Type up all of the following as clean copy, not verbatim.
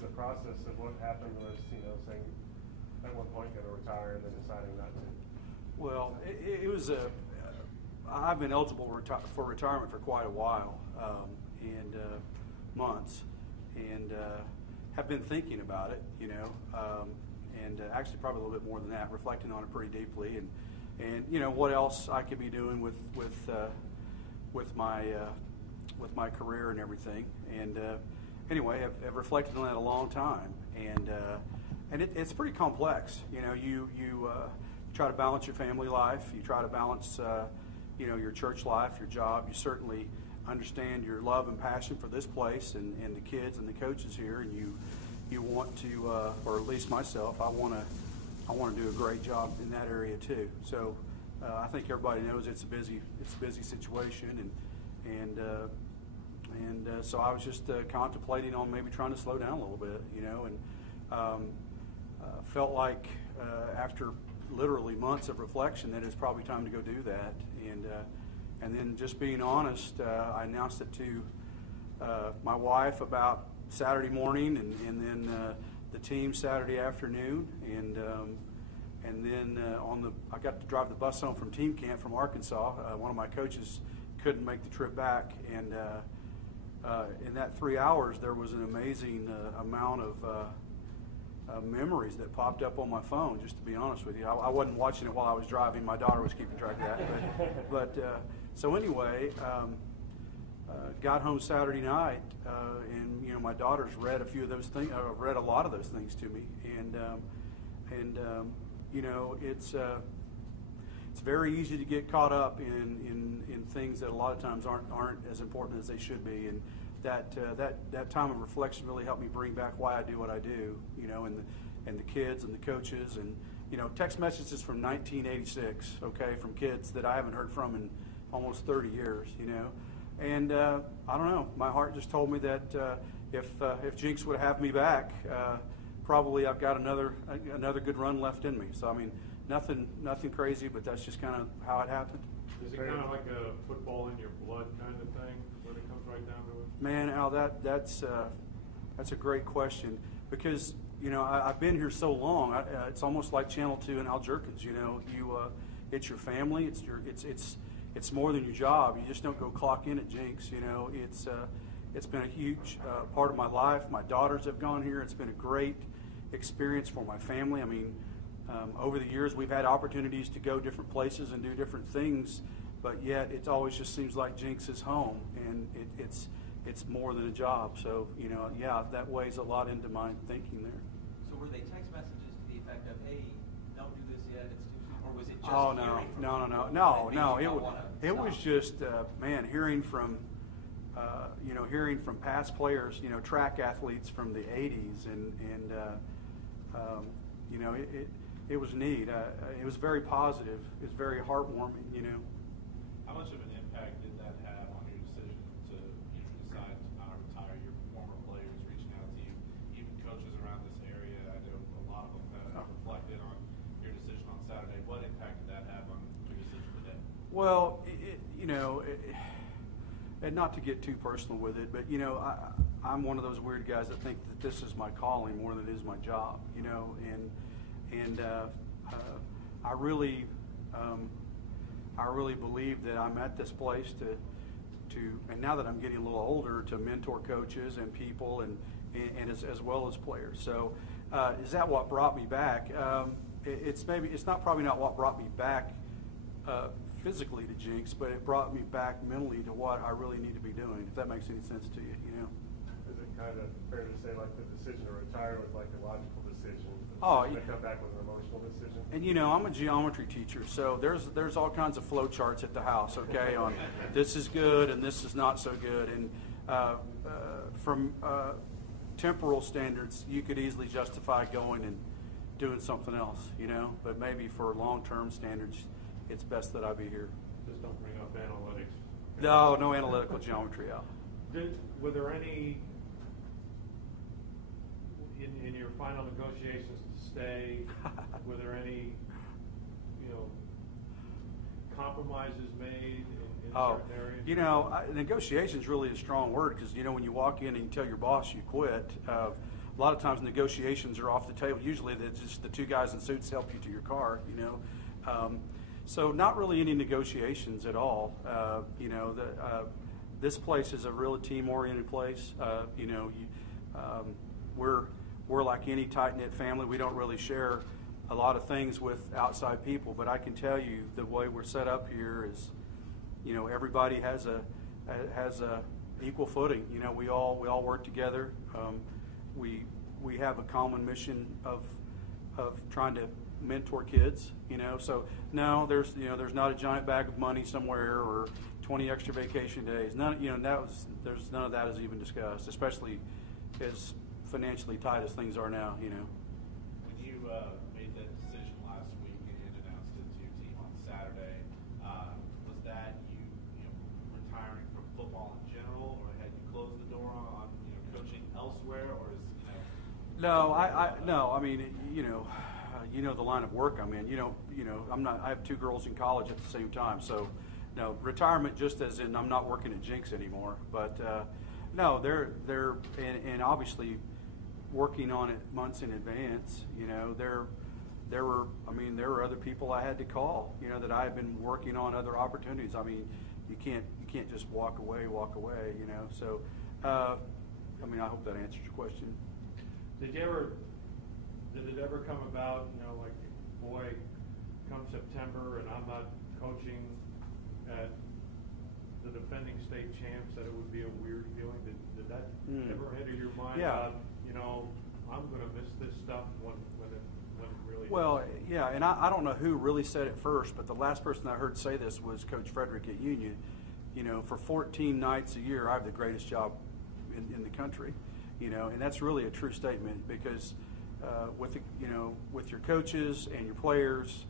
the process of what happened was, saying at one point going to retire and then deciding not to? Well, it was I've been eligible for retirement for quite a while, and months, and have been thinking about it, and actually probably a little bit more than that, reflecting on it pretty deeply, and what else I could be doing with my career and everything, and anyway, have reflected on that a long time, and it's pretty complex. You try to balance your family life, you try to balance your church life, your job. You certainly understand your love and passion for this place and the kids and the coaches here, and you want to, or at least myself, I want to do a great job in that area too. So I think everybody knows it's a busy situation, and so I was just contemplating on maybe trying to slow down a little bit, and felt like after literally months of reflection that it's probably time to go do that, and then just being honest, I announced it to my wife about Saturday morning, and then the team Saturday afternoon, and then I got to drive the bus home from team camp from Arkansas. One of my coaches couldn't make the trip back, and in that 3 hours there was an amazing amount of memories that popped up on my phone, just to be honest with you. I wasn't watching it while I was driving. My daughter was keeping track of that. But so anyway, got home Saturday night, and my daughter's read a few of those things. Read a lot of those things to me, and it's very easy to get caught up in things that a lot of times aren't as important as they should be, and that time of reflection really helped me bring back why I do what I do, and the kids and the coaches, and text messages from 1986, okay, from kids that I haven't heard from in almost 30 years, and I don't know, my heart just told me that if Jenks would have me back, probably I've got another good run left in me. So I mean, nothing crazy, but that's just kind of how it happened. Is it kind of like a football in your blood kind of thing when it comes right down to it? Man, Al, that's a great question, because I've been here so long. It's almost like Channel 2 and Al Jerkins. It's your family. It's more than your job. You just don't go clock in at Jenks. It's been a huge part of my life. My daughters have gone here. It's been a great experience for my family. I mean, over the years we've had opportunities to go different places and do different things, but yet it always just seems like Jenks is home, and it's more than a job. So that weighs a lot into my thinking there. So were they text messages to the effect of, "Hey, don't do this yet, it's too soon," or was it just? Oh no! It was just hearing from past players, track athletes from the '80s, and it was neat. It was very positive. It was very heartwarming. How much of an impact did that have on your decision to decide to not retire? Your former players reaching out to you, even coaches around this area. I know a lot of them have reflected on your decision on Saturday. What impact did that have on your decision today? Well, and not to get too personal with it, but I'm one of those weird guys that think that this is my calling more than it is my job. And I really believe that I'm at this place to and now that I'm getting a little older, to mentor coaches and people and as well as players. So is that what brought me back? It's probably not what brought me back physically to Jenks, but it brought me back mentally to what I really need to be doing, if that makes any sense to you. Is it kind of fair to say like the decision to retire was like a logical decision? Oh, to come back with an emotional decision? And I'm a geometry teacher, so there's all kinds of flow charts at the house, okay, on this is good and this is not so good, and from temporal standards, you could easily justify going and doing something else, but maybe for long-term standards, it's best that I be here. Just don't bring up analytics. No analytical geometry out. Were there any, in your final negotiations to stay, were there any, compromises made in certain areas? Negotiation is really a strong word, because, when you walk in and you tell your boss you quit, a lot of times negotiations are off the table. Usually, it's just the two guys in suits help you to your car. So not really any negotiations at all. This place is a really team-oriented place. We're like any tight-knit family. We don't really share a lot of things with outside people, but I can tell you the way we're set up here is, everybody has a equal footing. We all work together. We have a common mission of trying to mentor kids. So no, there's not a giant bag of money somewhere or 20 extra vacation days. None, there's none of that is even discussed, especially as financially tight as things are now. When you made that decision last week and announced it to your team on Saturday, was that you retiring from football in general, or had you closed the door on coaching elsewhere, or is No, I mean, the line of work I'm in. I have two girls in college at the same time, so no, retirement just as in I'm not working at Jenks anymore. But no, they're and obviously working on it months in advance. There were other people I had to call. That I had been working on other opportunities. I mean, you can't just walk away. So, I hope that answers your question. Did it ever come about, like, boy, come September and I'm not coaching at the defending state champs, that it would be a weird feeling? Did that ever enter your mind? Yeah. I'm going to miss this stuff when it really. Well, yeah, and I don't know who really said it first, but the last person I heard say this was Coach Frederick at Union. For 14 nights a year, I have the greatest job in the country. And that's really a true statement because with your coaches and your players,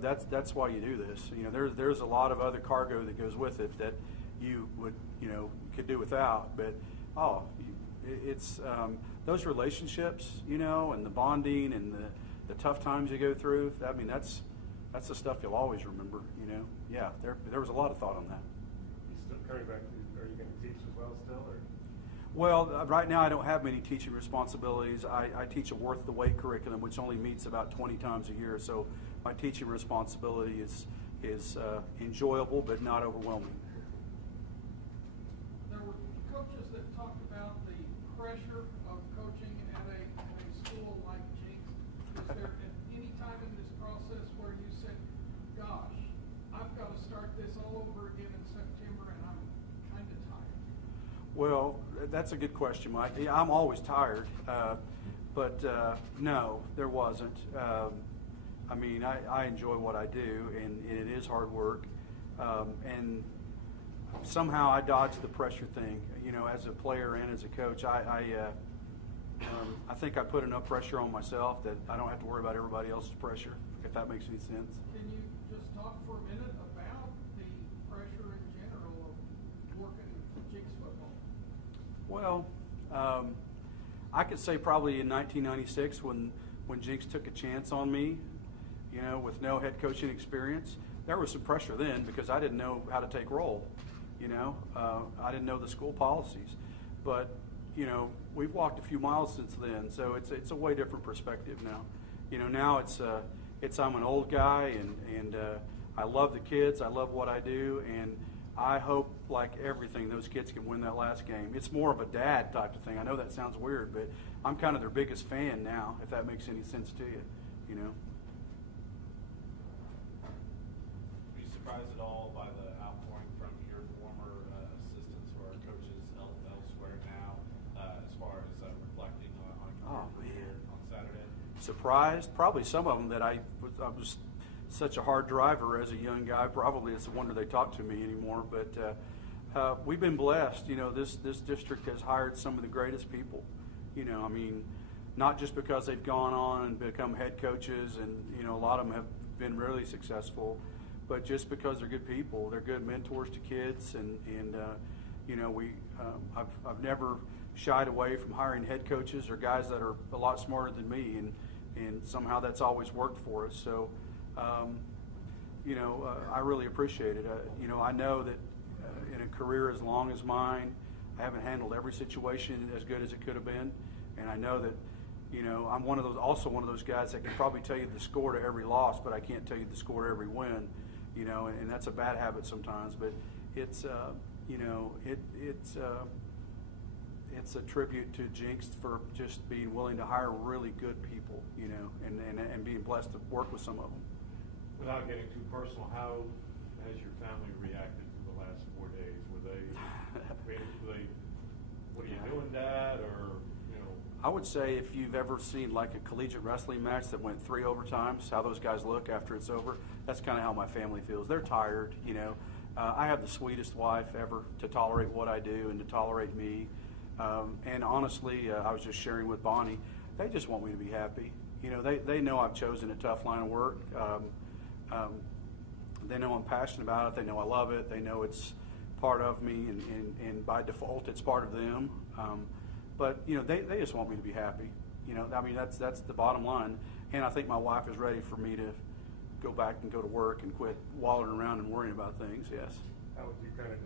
that's why you do this. There's a lot of other cargo that goes with it that you would could do without. But it's those relationships, and the bonding and the tough times you go through. I mean, that's the stuff you'll always remember. Yeah, there was a lot of thought on that. You still coming back? Are you going to teach as well still, or? Well, right now I don't have many teaching responsibilities. I teach a worth the wait curriculum, which only meets about 20 times a year. So my teaching responsibility is enjoyable but not overwhelming. There were coaches that talked about the pressure of coaching at a school like Jenks. Is there at any time in this process where you said, "Gosh, I've got to start this all over again in September, and I'm kind of tired"? Well, that's a good question, Mike. Yeah, I'm always tired, but no, there wasn't. I enjoy what I do, and it is hard work. And somehow I dodged the pressure thing. As a player and as a coach, I think I put enough pressure on myself that I don't have to worry about everybody else's pressure, if that makes any sense. Can you just talk for a minute about the pressure in general of working Jenks football? Well, I could say probably in 1996 when Jenks took a chance on me, with no head coaching experience, there was some pressure then because I didn't know how to take roll. I didn't know the school policies, but we've walked a few miles since then, so it's a way different perspective now. Now it's I'm an old guy and I love the kids, I love what I do, and I hope, like everything, those kids can win that last game. It's more of a dad type of thing. I know that sounds weird, but I'm kind of their biggest fan now, if that makes any sense to you. Were you surprised at all by the outpouring from your former assistants or coaches elsewhere now, as far as reflecting on Saturday? Surprised? Probably some of them that I was such a hard driver as a young guy. Probably it's a wonder they talk to me anymore. But we've been blessed. This district has hired some of the greatest people. Not just because they've gone on and become head coaches, and a lot of them have been really successful, but just because they're good people. They're good mentors to kids, and I've never shied away from hiring head coaches or guys that are a lot smarter than me, and somehow that's always worked for us. So. I really appreciate it. I know that in a career as long as mine, I haven't handled every situation as good as it could have been, And I know that, you know, I'm also one of those guys that can probably tell you the score to every loss, but I can't tell you the score to every win, you know, and that's a bad habit sometimes. But it's, you know, it's a tribute to Jenks for just being willing to hire really good people, you know, and being blessed to work with some of them. Without getting too personal, how has your family reacted to the last 4 days? Were they what are you doing, Dad? Or, you know? I would say if you've ever seen like a collegiate wrestling match that went 3 overtimes, how those guys look after it's over, that's kind of how my family feels. They're tired, you know. I have the sweetest wife ever to tolerate what I do and to tolerate me. And honestly, I was just sharing with Bonnie, they just want me to be happy. You know, they know I've chosen a tough line of work. They know I'm passionate about it. They know I love it. They know it's part of me, and by default, it's part of them. But, you know, they just want me to be happy. You know, I mean, that's the bottom line. And I think my wife is ready for me to go back and go to work and quit wallowing around and worrying about things, yes. How would you kind of